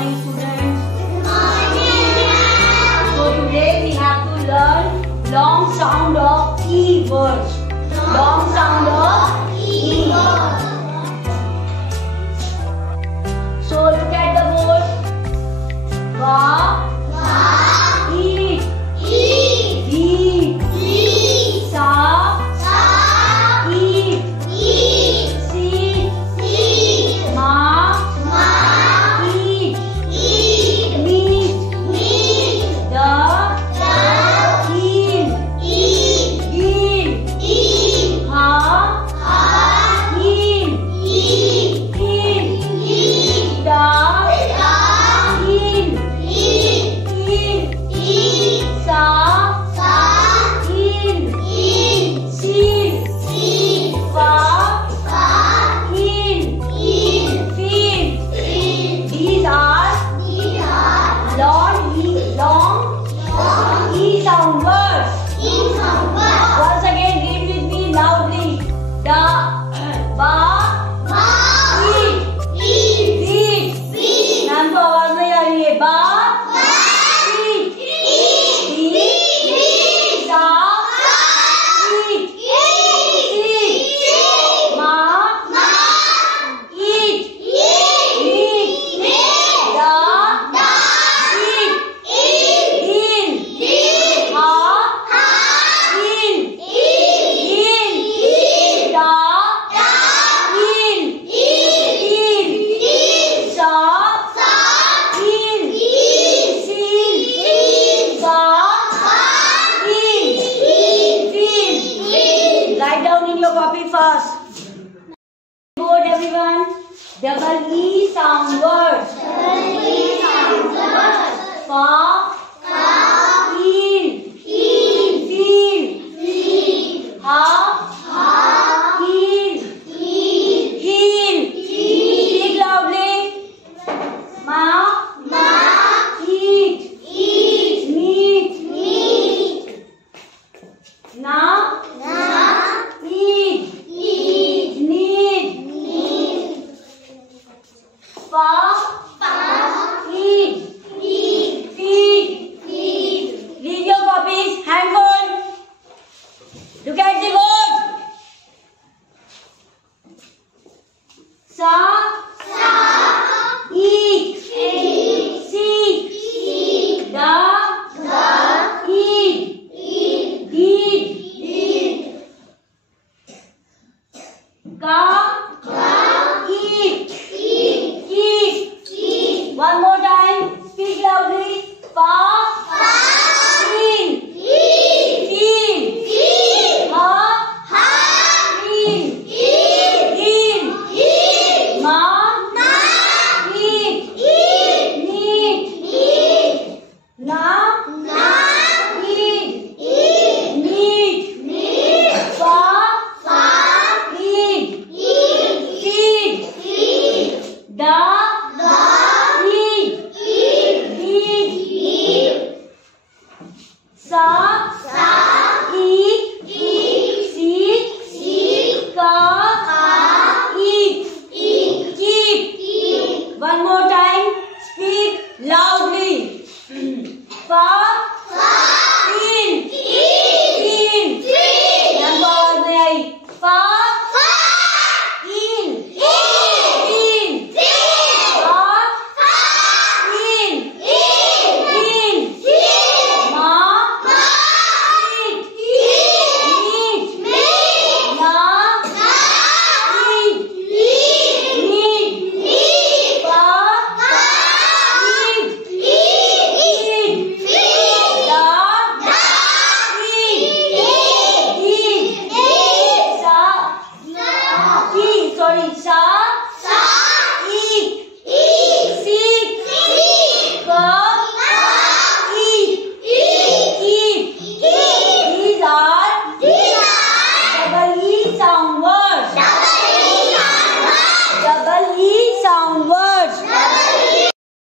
morning, students. Good morning. So today we have to learn long sound of E words. Long sound of E words. So look at the board. Va, eat, eat, sa, eat, see, ma, eat, meet, the, in, ha, in, da, sa, in, see, fa, in, feel. These are long E sound words. Once again, read with me loudly. Da, ba, eat, नाम तो आवाज में आ रही है. बा, eat, सा, eat, ma, eat, meet, da, eat, in, ha, in, da, in, sa, in, see, fa, in, feel. Write down in your copy fast. Board everyone. Double E sound words. Fa, in, feel, ha, in, heel. Speak loudly. Ma, eat, meet, na, eat, need, fa, eat, feed. Read your copies. Handhold. Look at the board. Sa, eat, seek, da, eat, eat, ka, eat, keep. One more time. Speak loudly. Fa,